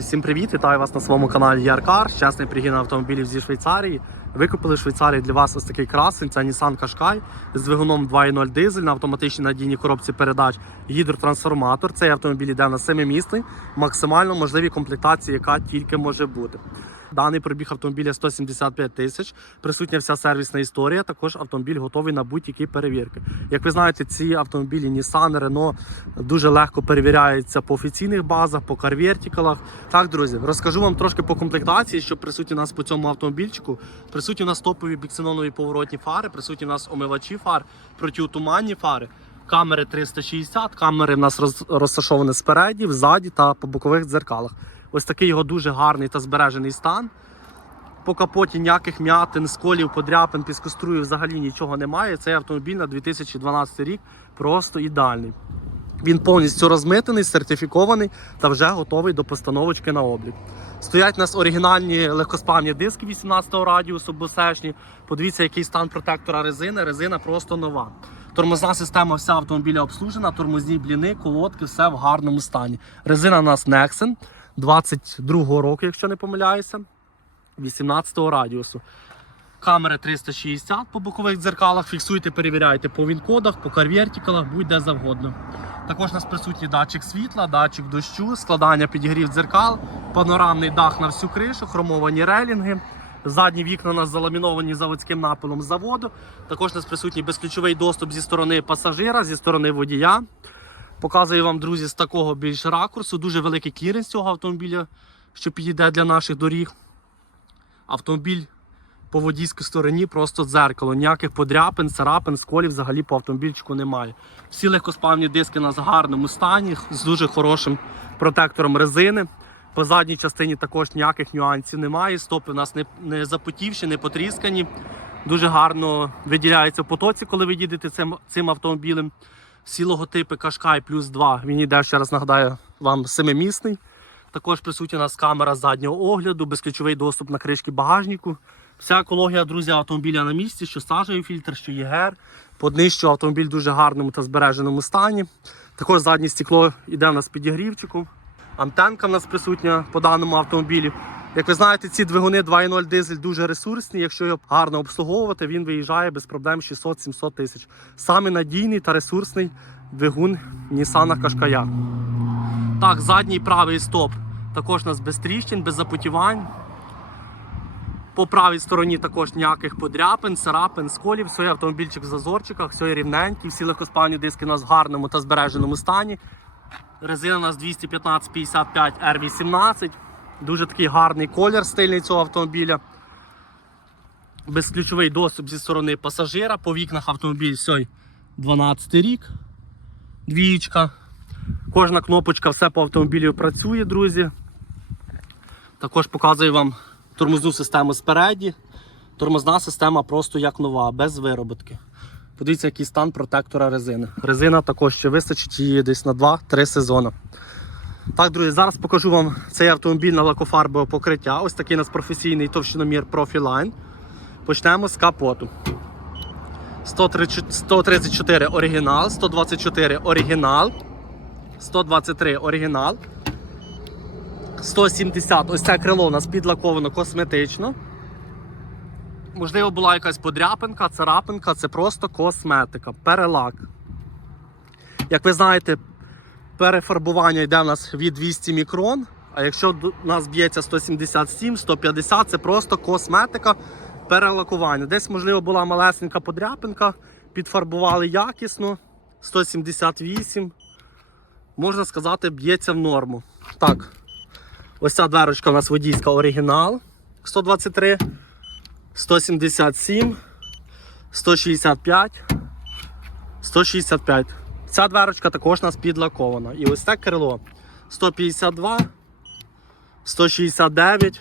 Всім привіт! Вітаю вас на своєму каналі Яркар. Щасний пригін автомобілів зі Швейцарії. Викупили в Швейцарії для вас ось такий красень. Це Nissan Qashqai з двигуном 2.0 дизель на автоматичній надійній коробці передач гідротрансформатор. Цей автомобіль йде на семимісний, максимально можливі комплектації, яка тільки може бути. Даний пробіг автомобіля 175 тисяч, присутня вся сервісна історія. Також автомобіль готовий на будь-які перевірки. Як ви знаєте, ці автомобілі Nissan, Renault дуже легко перевіряються по офіційних базах, по карвертикалах. Так, друзі, розкажу вам трошки по комплектації, що присутні у нас по цьому автомобільчику. Присутні у нас топові біксенонові поворотні фари, присутні у нас омивачі фар, протиутуманні фари. Камери 360, камери в нас розташовані спереді, взаді та по бокових дзеркалах. Ось такий його дуже гарний та збережений стан. По капоті ніяких м'ятин, сколів, подряпин, піскоструїв взагалі нічого немає. Цей автомобіль на 2012 рік просто ідеальний. Він повністю розмитений, сертифікований та вже готовий до постановочки на облік. Стоять у нас оригінальні легкосплавні диски 18-го радіусу, босешні. Подивіться, який стан протектора резини. Резина просто нова. Тормозна система вся автомобіля обслужена, тормозні бліни, колодки, все в гарному стані. Резина у нас Nexen 22-го року, якщо не помиляюся, 18-го радіусу. Камери 360 по бокових дзеркалах, фіксуйте, перевіряйте по він-кодах, по карвертикалах, будь-де завгодно. Також у нас присутній датчик світла, датчик дощу, складання підігрів дзеркал, панорамний дах на всю кришу, хромовані релінги. Задні вікна у нас заламіновані заводським напилом заводу. Також у нас присутній безключовий доступ зі сторони пасажира, зі сторони водія. Показую вам, друзі, з такого більш ракурсу. Дуже великий кліренс цього автомобіля, що підійде для наших доріг. Автомобіль по водійській стороні просто дзеркало. Ніяких подряпин, царапин, сколів взагалі по автомобільчику немає. Всі легкоспавні диски у нас в гарному стані, з дуже хорошим протектором резини. По задній частині також ніяких нюансів немає. Стопи у нас не, не запотівші, не потріскані. Дуже гарно виділяється в потоці, коли ви їдете цим, цим автомобілем. Всі логотипи Qashqai плюс 2. Він йде, ще раз нагадаю, вам семимісний. Також присутня у нас камера заднього огляду, безключовий доступ на кришки багажнику. Вся екологія, друзі, автомобіля на місці, що сажевий фільтр, що ЄГР. По автомобіль в дуже гарному та збереженому стані. Також заднє стекло йде в нас підігрівчиком. Антенка в нас присутня по даному автомобілі. Як ви знаєте, ці двигуни 2.0 дизель дуже ресурсні. Якщо його гарно обслуговувати, він виїжджає без проблем 600-700 тисяч. Саме надійний та ресурсний двигун Nissan Qashqai. Так, задній правий стоп також у нас без тріщин, без запотівань. По правій стороні також ніяких подряпин, царапин, сколів. Все є автомобільчик в зазорчиках, все є рівненький, всі легкоспальні диски у нас в гарному та збереженому стані. Резина у нас 215-55 R18. Дуже такий гарний колір стильний цього автомобіля. Безключовий доступ зі сторони пасажира. По вікнах автомобіль все 12 рік. Двієчка. Кожна кнопочка, все по автомобілю працює, друзі. Також показую вам тормозну систему спереді. Тормозна система просто як нова, без вироботки. Подивіться, який стан протектора резини. Резина також ще вистачить її десь на 2-3 сезони. Так, друзі, зараз покажу вам цей автомобіль на лакофарбове покриття. Ось такий у нас професійний товщиномір Profiline. Почнемо з капоту. 134 134 оригінал, 124 оригінал, 123 оригінал. 170 ось це крило у нас підлаковано косметично. Можливо, була якась подряпинка, царапинка, це просто косметика, перелак. Як ви знаєте, перефарбування йде у нас від 200 мікрон. А якщо у нас б'ється 177, 150, це просто косметика перелакування. Десь, можливо, була малесенька подряпинка, підфарбували якісно. 178. Можна сказати, б'ється в норму. Так, ось ця дверочка у нас водійська оригінал 123, 177, 165, 165. Ця дверочка також у нас підлакована. І ось це крило 152, 169,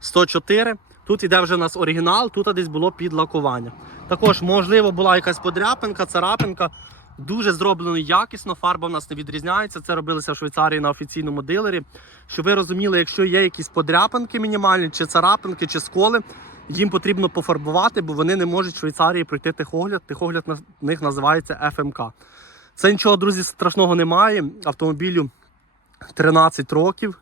104. Тут іде вже у нас оригінал, тут десь було підлакування. Також, можливо, була якась подряпинка, царапинка. Дуже зроблено якісно, фарба в нас не відрізняється. Це робилося в Швейцарії на офіційному дилері. Щоб ви розуміли, якщо є якісь подряпинки мінімальні, чи царапинки, чи сколи, їм потрібно пофарбувати, бо вони не можуть в Швейцарії пройти техогляд. Техогляд на них називається ФМК. Це нічого, друзі, страшного немає. Автомобілю 13 років.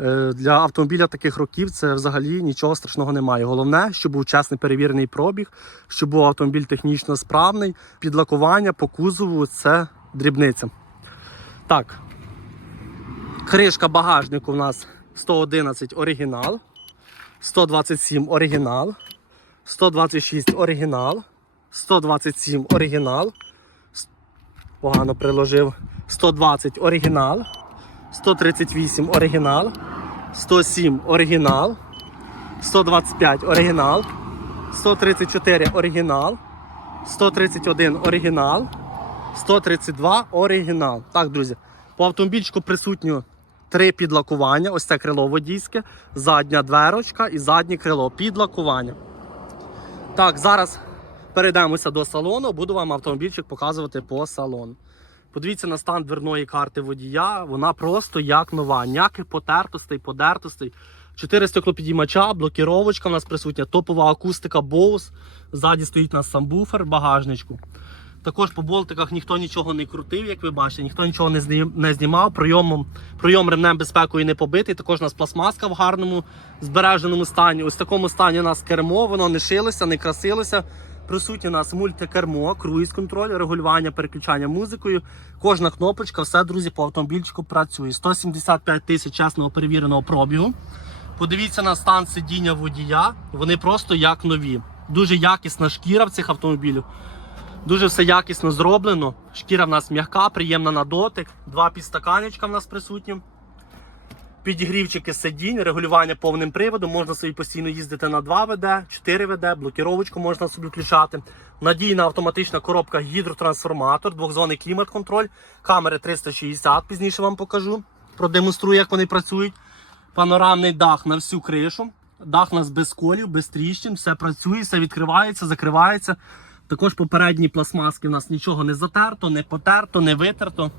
Е, Для автомобіля таких років це взагалі нічого страшного немає. Головне, щоб був чесний перевірений пробіг, щоб був автомобіль технічно справний, підлакування по кузову це дрібниця. Так. Кришка багажнику у нас 111 оригінал, 127 оригінал, 126 оригінал, 127 оригінал. Погано приложив. 120 оригінал, 138 оригінал, 107 оригінал, 125 оригінал, 134 оригінал, 131 оригінал, 132 оригінал. Так, друзі, по автомобільчику присутньо три підлакування. Ось це крило водійське, задня дверочка і заднє крило підлакування. Так, зараз перейдемося до салону, буду вам автомобільчик показувати по салону. Подивіться на стан дверної карти водія, вона просто як нова. Ніяких потертостей, подертостей. Чотири стеклопідіймача, блокіровочка у нас присутня, топова акустика Bose. Ззаді стоїть у нас самбуфер, багажничку. Також по болтиках ніхто нічого не крутив, як ви бачите, ніхто нічого не зні- не знімав. Прийомом, прийом ремнем безпекою не побитий. Також у нас пластмаска в гарному збереженому стані. Ось в такому стані у нас кермо, воно не шилося, не красилося. Присутнє у нас мультикермо, круїз-контроль, регулювання, переключання музикою. Кожна кнопочка, все, друзі, по автомобільчику працює. 175 тисяч чесного перевіреного пробігу. Подивіться на стан сидіння водія. Вони просто як нові. Дуже якісна шкіра в цих автомобілів. Дуже все якісно зроблено. Шкіра в нас м'яка, приємна на дотик. Два підстаканечка в нас присутні. Підігрівчики сидінь, регулювання повним приводом. Можна собі постійно їздити на 2 ВД, 4 ВД, блокіровочку можна собі включати. Надійна автоматична коробка гідротрансформатор, двохзонний клімат-контроль, камери 360, пізніше вам покажу. Продемонструю, як вони працюють. Панорамний дах на всю кришу. Дах у нас без колів, без тріщин, все працює, все відкривається, закривається. Також попередні пластмаски у нас нічого не затерто, не потерто, не витерто.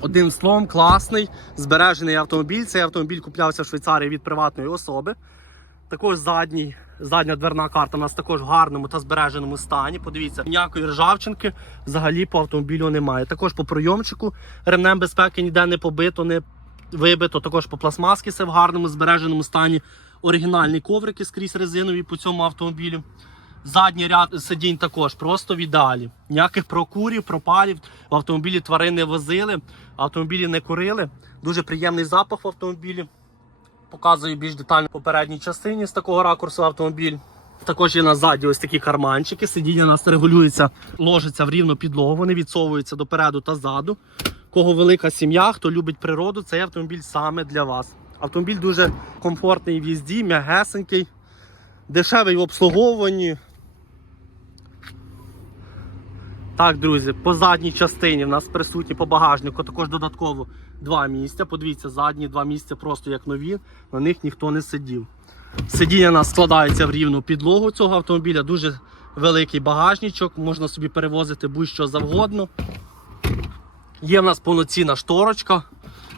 Одним словом, класний, збережений автомобіль. Цей автомобіль куплявся в Швейцарії від приватної особи. Також задній, задня дверна карта у нас також в гарному та збереженому стані. Подивіться, ніякої ржавчинки взагалі по автомобілю немає. Також по пройомчику ремнем безпеки ніде не побито, не вибито. Також по пластмаски все в гарному збереженому стані. Оригінальні коврики скрізь резинові по цьому автомобілю. Задній ряд сидінь також просто в ідеалі. Ніяких прокурів, пропалів в автомобілі тварин не возили, автомобілі не курили. Дуже приємний запах в автомобілі. Показую більш детально попередній частині з такого ракурсу автомобіль. Також є на ззаді ось такі карманчики. Сидіння у нас регулюється, ложиться в рівну підлогу, вони відсовуються допереду та ззаду. Кого велика сім'я, хто любить природу, цей автомобіль саме для вас. Автомобіль дуже комфортний в їзді, м'ягесенький, дешевий в обслуговуванні. Так, друзі, по задній частині в нас присутні по багажнику також додатково два місця. Подивіться, задні два місця просто як нові, на них ніхто не сидів. Сидіння у нас складається в рівну підлогу цього автомобіля, дуже великий багажничок, можна собі перевозити будь-що завгодно. Є в нас повноцінна шторочка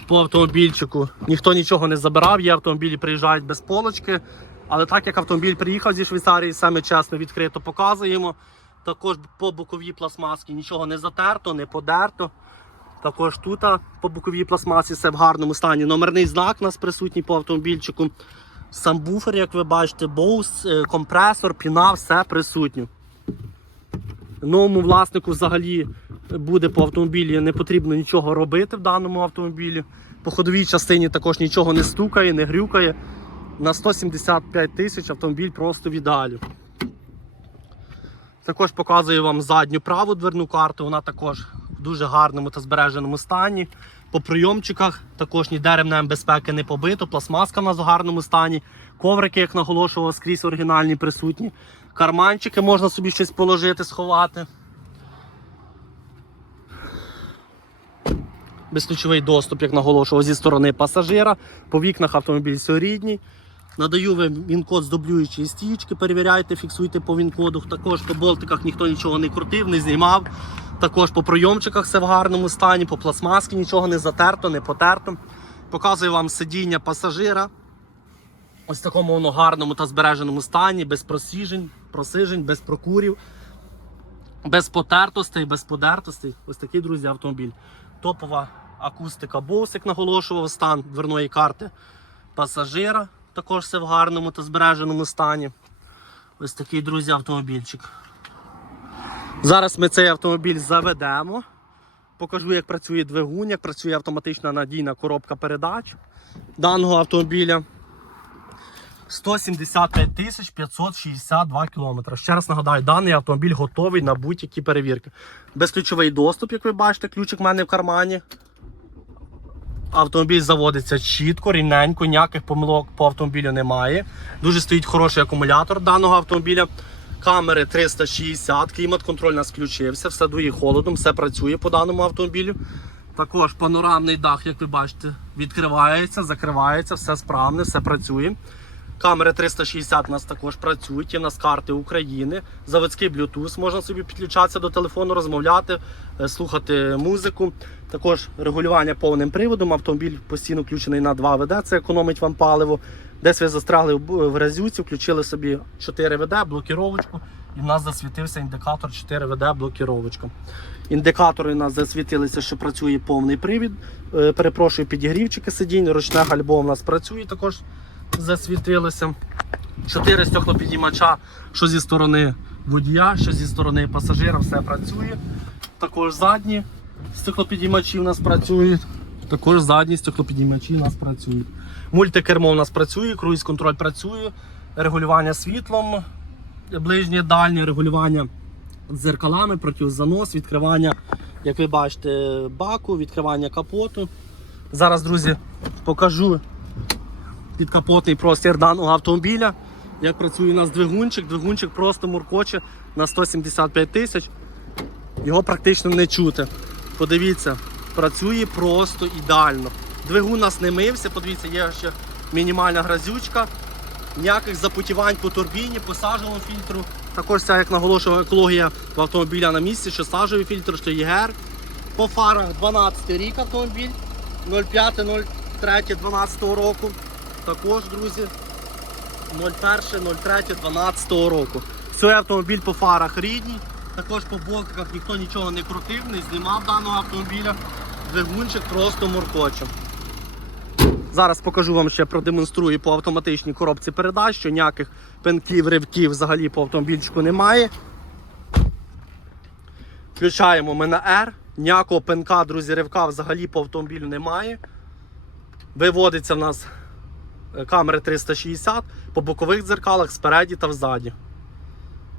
по автомобільчику. Ніхто нічого не забирав, є автомобілі приїжджають без полочки. Але так як автомобіль приїхав зі Швейцарії, саме чесно відкрито показуємо. Також по боковій пластмасці нічого не затерто, не подерто. Також тут по боковій пластмасі все в гарному стані. Номерний знак у нас присутній по автомобільчику. Сам буфер, як ви бачите, боус, е, компресор, піна, все присутнє. Новому власнику взагалі буде по автомобілі не потрібно нічого робити в даному автомобілі. По ходовій частині також нічого не стукає, не грюкає. На 175 тисяч автомобіль просто в ідеалі. Також показую вам задню праву дверну карту. Вона також в дуже гарному та збереженому стані. По прийомчиках також ніде ремнем безпеки не побито. Пластмаска в нас в гарному стані. Коврики, як наголошував, скрізь оригінальні присутні. Карманчики можна собі щось положити, сховати. Безключовий доступ, як наголошував, зі сторони пасажира. По вікнах автомобіль все рідній. Надаю вам він-код з дублюючої стічки, перевіряйте, фіксуйте по він-коду. Також по болтиках ніхто нічого не крутив, не знімав. Також по пройомчиках все в гарному стані, по пластмаски нічого не затерто, не потерто. Показую вам сидіння пасажира. Ось в такому воно гарному та збереженому стані, без просіжень, просижень, без прокурів, без потертостей, без подертостей. Ось такий, друзі, автомобіль. Топова акустика як наголошував стан дверної карти. пасажира. Також все в гарному та збереженому стані. Ось такий, друзі, автомобільчик. Зараз ми цей автомобіль заведемо. Покажу, як працює двигун, як працює автоматична надійна коробка передач даного автомобіля. 175 тисяч 562 кілометри. Ще раз нагадаю, даний автомобіль готовий на будь-які перевірки. Безключовий доступ, як ви бачите, ключик в мене в кармані. Автомобіль заводиться чітко, рівненько, ніяких помилок по автомобілю немає. Дуже стоїть хороший акумулятор даного автомобіля. Камери 360, клімат-контроль нас включився, все дує холодом, все працює по даному автомобілю. Також панорамний дах, як ви бачите, відкривається, закривається, все справне, все працює. Камери 360 у нас також працюють. Є в нас карти України, заводський Bluetooth, можна собі підключатися до телефону, розмовляти, е, слухати музику. Також регулювання повним приводом. Автомобіль постійно включений на 2 ВД, це економить вам паливо. Десь ви застрягли в грязюці, включили собі 4 ВД, блокіровочку, і в нас засвітився індикатор 4 ВД блокіровочка. Індикатори у нас засвітилися, що працює повний привід. Е, Перепрошую, підігрівчики сидінь, ручне гальбо у нас працює також засвітилося. Чотири стеклопідіймача, що зі сторони водія, що зі сторони пасажира, все працює. Також задні стеклопідіймачі у нас працюють. Також задні стеклопідіймачі у нас працюють. Мультикермо у нас працює, круїз-контроль працює, регулювання світлом, ближнє, дальнє, регулювання дзеркалами, протизанос, відкривання, як ви бачите, баку, відкривання капоту. Зараз, друзі, покажу підкапотний простір даного автомобіля. Як працює у нас двигунчик, двигунчик просто муркоче на 175 тисяч. Його практично не чути. Подивіться, працює просто ідеально. Двигун у нас не мився, подивіться, є ще мінімальна грязючка, ніяких запотівань по турбіні, по сажевому фільтру. Також ця, як наголошував, екологія в автомобіля на місці, що сажевий фільтр, що ЄГР. По фарах 12 рік автомобіль, 05.03.12 року. Також, друзі, 01.03.12 року. Цей автомобіль по фарах рідній. Також по боках ніхто нічого не крутив, не знімав даного автомобіля. Двигунчик просто муркоче. Зараз покажу вам ще продемонструю по автоматичній коробці передач, що ніяких пенків, ривків взагалі по автомобільчику немає. Включаємо ми на R. Ніякого пенка, друзі, ривка взагалі по автомобілю немає. Виводиться в нас камери 360 по бокових дзеркалах спереді та взаді.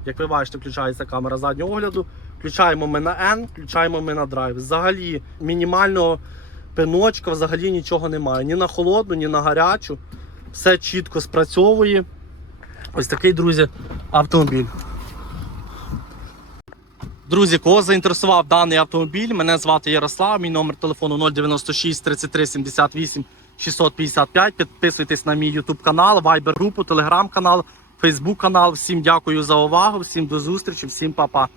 Як ви бачите, включається камера заднього огляду. Включаємо ми на N, включаємо ми на драйв. Взагалі мінімального пиночка взагалі нічого немає. Ні на холодну, ні на гарячу. Все чітко спрацьовує. Ось такий, друзі, автомобіль. Друзі, кого заінтересував даний автомобіль, мене звати Ярослав, мій номер телефону 096 33 78 655. Підписуйтесь на мій YouTube канал, Viber групу, Telegram канал, Facebook канал. Всім дякую за увагу, всім до зустрічі, всім па-па.